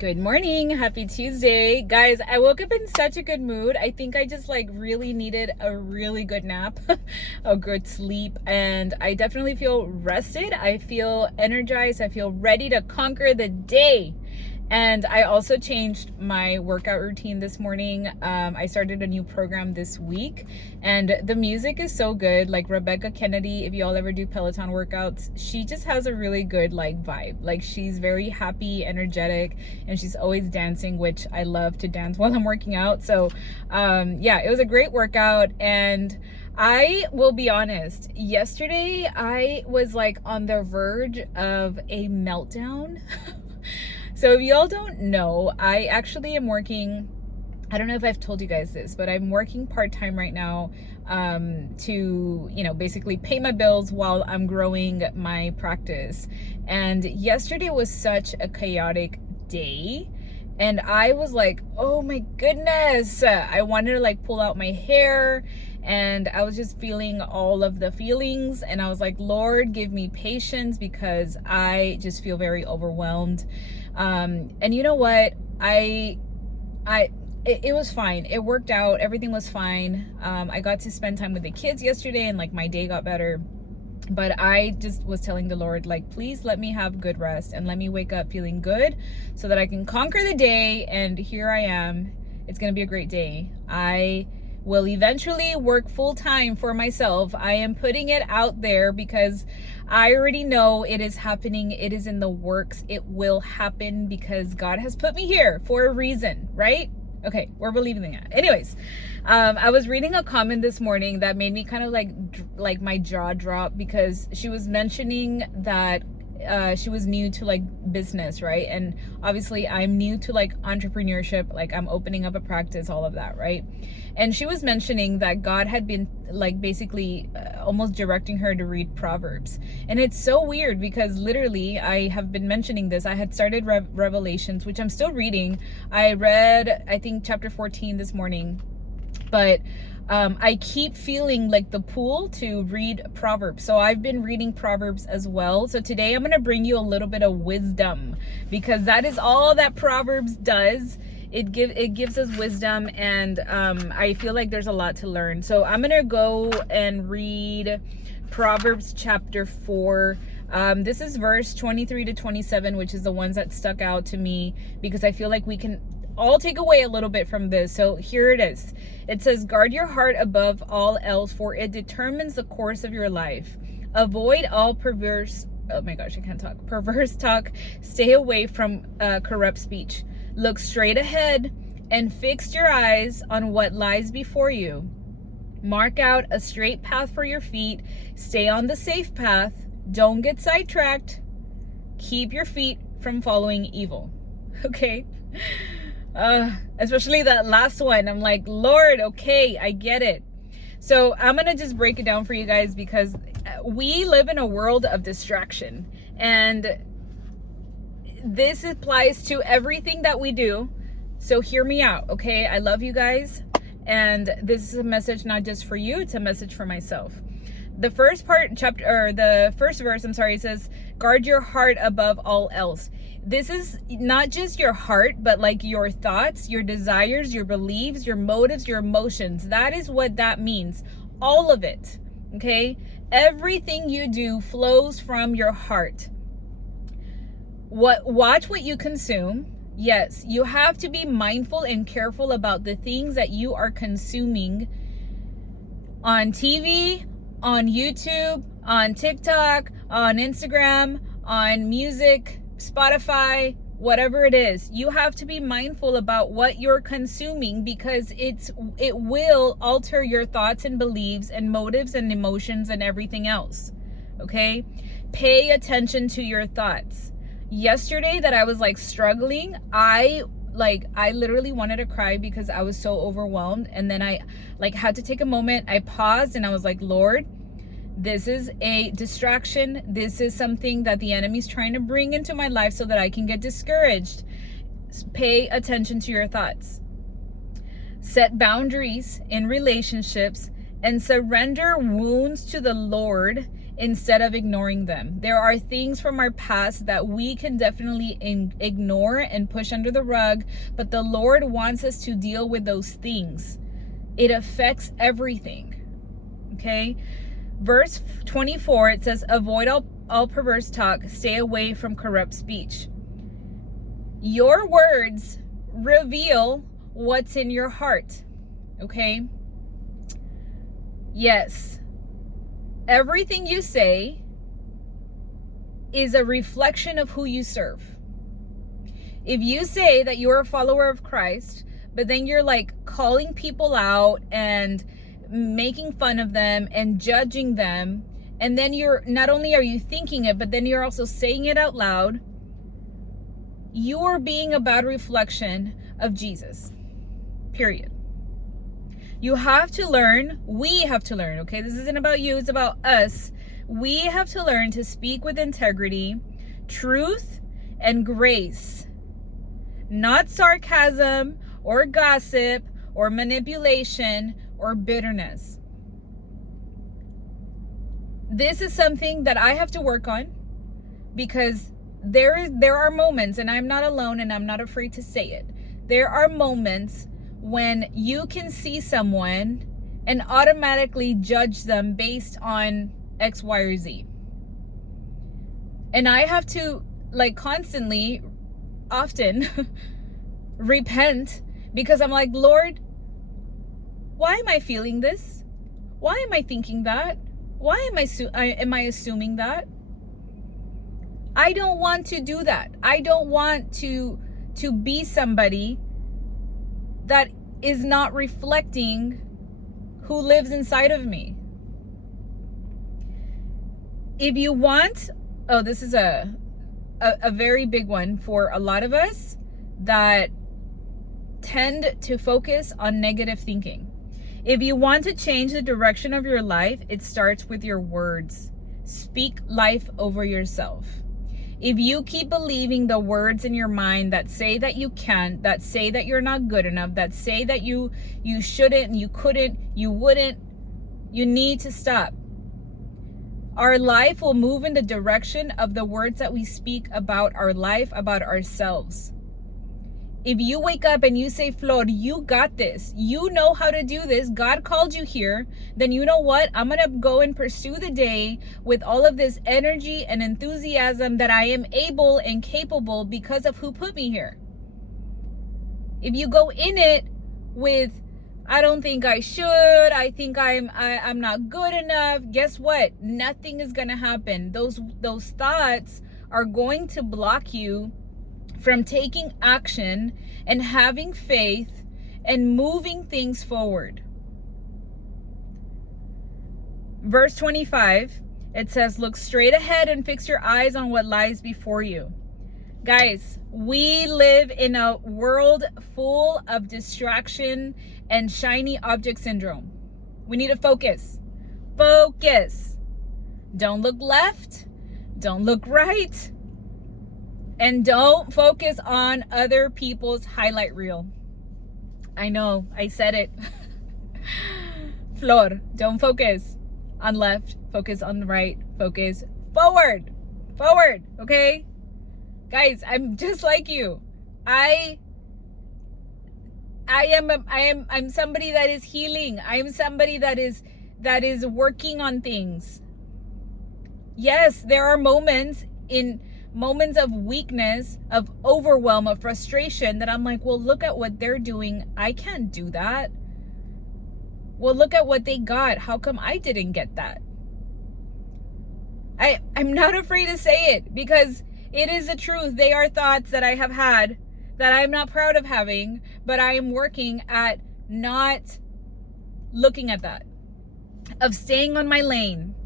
Good morning. Happy Tuesday. Guys, I woke up in such a good mood. I think I just really needed a really good nap, a good sleep, and I definitely feel rested. I feel energized. I feel ready to conquer the day. And I also changed my workout routine this morning. I started a new program this week, and the music is so good. Like Rebecca Kennedy, if y'all ever do Peloton workouts, she just has a really good vibe. Like, she's very happy, energetic, and she's always dancing, which I love to dance while I'm working out. So yeah, it was a great workout. And I will be honest, yesterday I was on the verge of a meltdown. So if y'all don't know, I actually am working, I don't know if I've told you guys this, but I'm working part-time right now to, basically pay my bills while I'm growing my practice. And yesterday was such a chaotic day. And I was like, oh my goodness, I wanted to pull out my hair, and I was just feeling all of the feelings. And I was like, Lord, give me patience because I just feel very overwhelmed. And you know what? It was fine. It worked out. Everything was fine. I got to spend time with the kids yesterday, and my day got better. But I just was telling the Lord, please let me have good rest and let me wake up feeling good so that I can conquer the day. And here I am. It's going to be a great day. I will eventually work full time for myself. I am putting it out there because I already know it is happening. It is in the works. It will happen because God has put me here for a reason, right? Okay, we're believing that. Anyways, I was reading a comment this morning that made me kind of like my jaw drop, because she was mentioning that she was new to business, right? And obviously I'm new to entrepreneurship. I'm opening up a practice, all of that, right? And she was mentioning that God had been basically almost directing her to read Proverbs. And it's so weird because literally I have been mentioning this. I had started Revelations, which I'm still reading. I read, I think, chapter 14 this morning, but I keep feeling the pull to read Proverbs. So I've been reading Proverbs as well. So today I'm going to bring you a little bit of wisdom, because that is all that Proverbs does. It gives us wisdom, and I feel like there's a lot to learn. So I'm going to go and read Proverbs chapter 4. This is verse 23 to 27, which is the ones that stuck out to me, because I feel like we can all take away a little bit from this. So here it is. It says, guard your heart above all else, for it determines the course of your life. Avoid all perverse talk. Stay away from corrupt speech. Look straight ahead and fix your eyes on what lies before you. Mark out a straight path for your feet. Stay on the safe path. Don't get sidetracked. Keep your feet from following evil. Okay? Especially that last one. I'm like, Lord, okay, I get it. So I'm going to just break it down for you guys, because we live in a world of distraction, and this applies to everything that we do. So hear me out, okay? I love you guys, and this is a message not just for you, it's a message for myself. The first verse, it says, guard your heart above all else. This is not just your heart, but your thoughts, your desires, your beliefs, your motives, your emotions. That is what that means. All of it, okay? Everything you do flows from your heart. Watch what you consume. Yes, you have to be mindful and careful about the things that you are consuming on TV, on YouTube, on TikTok, on Instagram, on music, Spotify, whatever it is. You have to be mindful about what you're consuming, because it will alter your thoughts and beliefs and motives and emotions and everything else. Okay? Pay attention to your thoughts. Yesterday that I was struggling, I literally wanted to cry because I was so overwhelmed. And then I had to take a moment. I paused and I was like, Lord, this is a distraction. This is something that the enemy's trying to bring into my life so that I can get discouraged. Pay attention to your thoughts. Set boundaries in relationships and surrender wounds to the Lord instead of ignoring them. There are things from our past that we can definitely ignore and push under the rug, but the Lord wants us to deal with those things. It affects everything. Okay? Verse 24, it says, avoid all perverse talk, stay away from corrupt speech. Your words reveal what's in your heart. Okay? Yes. Everything you say is a reflection of who you serve. If you say that you're a follower of Christ, but then you're like calling people out and making fun of them and judging them, and then you're not only are you thinking it, but then you're also saying it out loud, you're being a bad reflection of Jesus. Period. You have to learn, we have to learn, okay? This isn't about you, it's about us. We have to learn to speak with integrity, truth, and grace. Not sarcasm or gossip or manipulation or bitterness. This is something that I have to work on, because there are moments, and I'm not alone and I'm not afraid to say it. There are moments when you can see someone and automatically judge them based on X, Y, or Z. And I have to constantly, often repent, because I'm like, Lord, why am I feeling this? Why am I thinking that? Why am I assuming that? I don't want to do that. I don't want to be somebody that is not reflecting who lives inside of me. If you want, this is a very big one for a lot of us that tend to focus on negative thinking. If you want to change the direction of your life, it starts with your words. Speak life over yourself. If you keep believing the words in your mind that say that you can't, that say that you're not good enough, that say that you shouldn't, you couldn't, you wouldn't, you need to stop. Our life will move in the direction of the words that we speak about our life, about ourselves. If you wake up and you say, Flor, you got this. You know how to do this. God called you here. Then you know what? I'm going to go and pursue the day with all of this energy and enthusiasm that I am able and capable because of who put me here. If you go in it with, I don't think I should, I think I'm not good enough, guess what? Nothing is going to happen. Those thoughts are going to block you from taking action and having faith and moving things forward. Verse 25, it says, look straight ahead and fix your eyes on what lies before you. Guys, we live in a world full of distraction and shiny object syndrome. We need to focus. Focus. Don't look left. Don't look right. And don't focus on other people's highlight reel. I know, I said it. Flor, don't focus on left, focus on the right, focus forward. Forward, okay? Guys, I'm just like you. I'm somebody that is healing. I am somebody that is working on things. Yes, there are moments of weakness, of overwhelm, of frustration that I'm like, well, look at what they're doing. I can't do that. Well, look at what they got. How come I didn't get that? I'm not afraid to say it, because it is the truth. They are thoughts that I have had that I'm not proud of having, but I am working at not looking at that, of staying on my lane.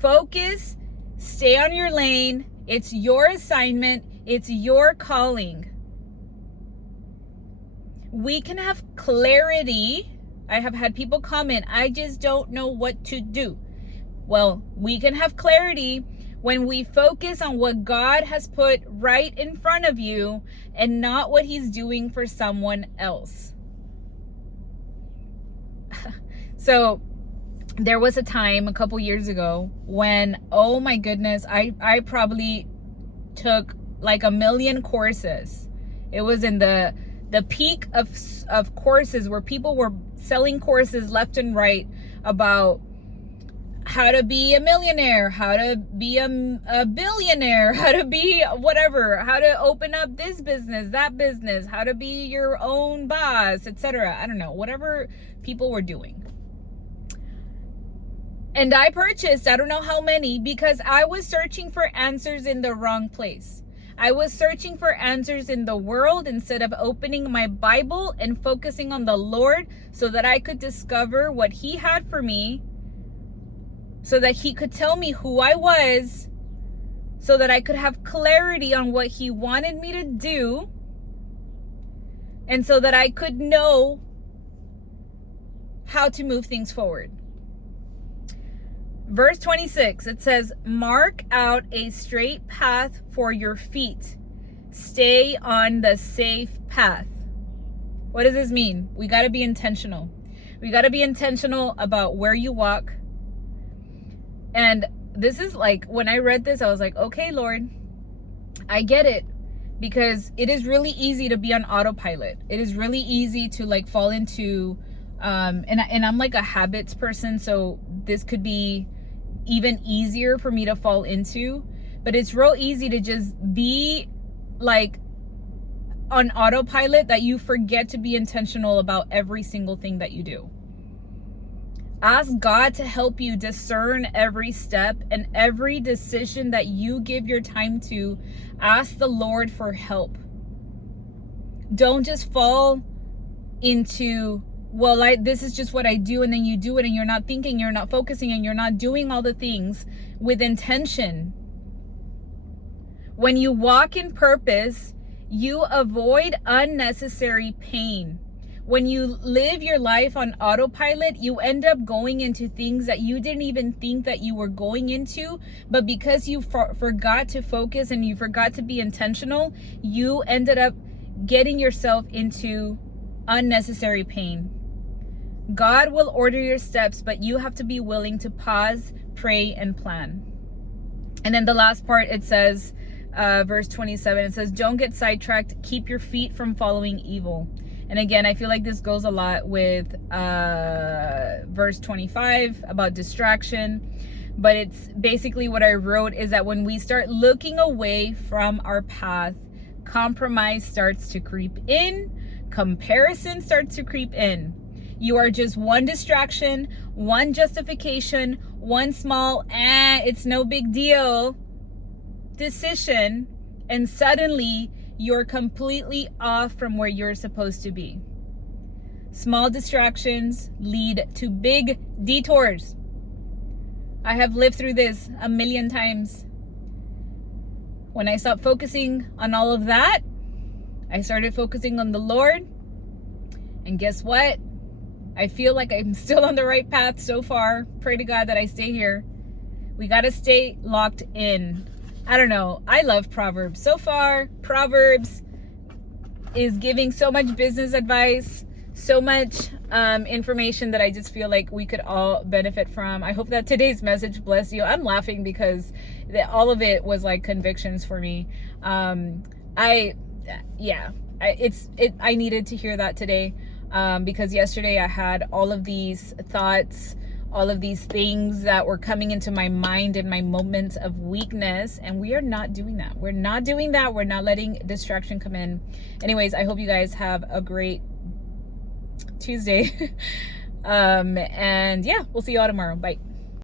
Focus, stay on your lane. It's your assignment. It's your calling. We can have clarity. I have had people comment, I just don't know what to do. Well, we can have clarity when we focus on what God has put right in front of you and not what He's doing for someone else. So there was a time a couple years ago when, oh my goodness, I probably took like 1,000,000 courses. It was in the peak of courses where people were selling courses left and right about how to be a millionaire, how to be a billionaire, how to be whatever, how to open up this business, that business, how to be your own boss, etc. I don't know, whatever people were doing. And I purchased, I don't know how many, because I was searching for answers in the wrong place. I was searching for answers in the world instead of opening my Bible and focusing on the Lord so that I could discover what He had for me, so that He could tell me who I was, so that I could have clarity on what He wanted me to do, and so that I could know how to move things forward. Verse 26, it says, mark out a straight path for your feet. Stay on the safe path. What does this mean? We got to be intentional. We got to be intentional about where you walk. And this is like, when I read this, I was like, okay, Lord, I get it. Because it is really easy to be on autopilot. It is really easy to like fall into, and I'm like a habits person, so this could be even easier for me to fall into. But it's real easy to just be like on autopilot, that you forget to be intentional about every single thing that you do. Ask God to help you discern every step and every decision that you give your time to. Ask the Lord for help. Don't just fall into, well, this is just what I do, and then you do it and you're not thinking, you're not focusing, and you're not doing all the things with intention. When you walk in purpose, you avoid unnecessary pain. When you live your life on autopilot, you end up going into things that you didn't even think that you were going into, but because you forgot to focus and you forgot to be intentional, you ended up getting yourself into unnecessary pain. God will order your steps, but you have to be willing to pause, pray, and plan. And then the last part, it says, verse 27, it says, don't get sidetracked. Keep your feet from following evil. And again, I feel like this goes a lot with verse 25 about distraction. But it's basically what I wrote is that when we start looking away from our path, compromise starts to creep in. Comparison starts to creep in. You are just one distraction, one justification, one small, it's no big deal decision, and suddenly you're completely off from where you're supposed to be. Small distractions lead to big detours. I have lived through this 1,000,000 times. When I stopped focusing on all of that, I started focusing on the Lord. And guess what? I feel like I'm still on the right path so far. Pray to God that I stay here. We got to stay locked in. I don't know. I love Proverbs. So far, Proverbs is giving so much business advice, so much information that I just feel like we could all benefit from. I hope that today's message bless you. I'm laughing because all of it was like convictions for me. I needed to hear that today, because yesterday I had all of these thoughts, all of these things that were coming into my mind in my moments of weakness, and we are not doing that. We're not doing that. We're not letting distraction come in. Anyways, I hope you guys have a great Tuesday. And yeah, we'll see you all tomorrow. Bye.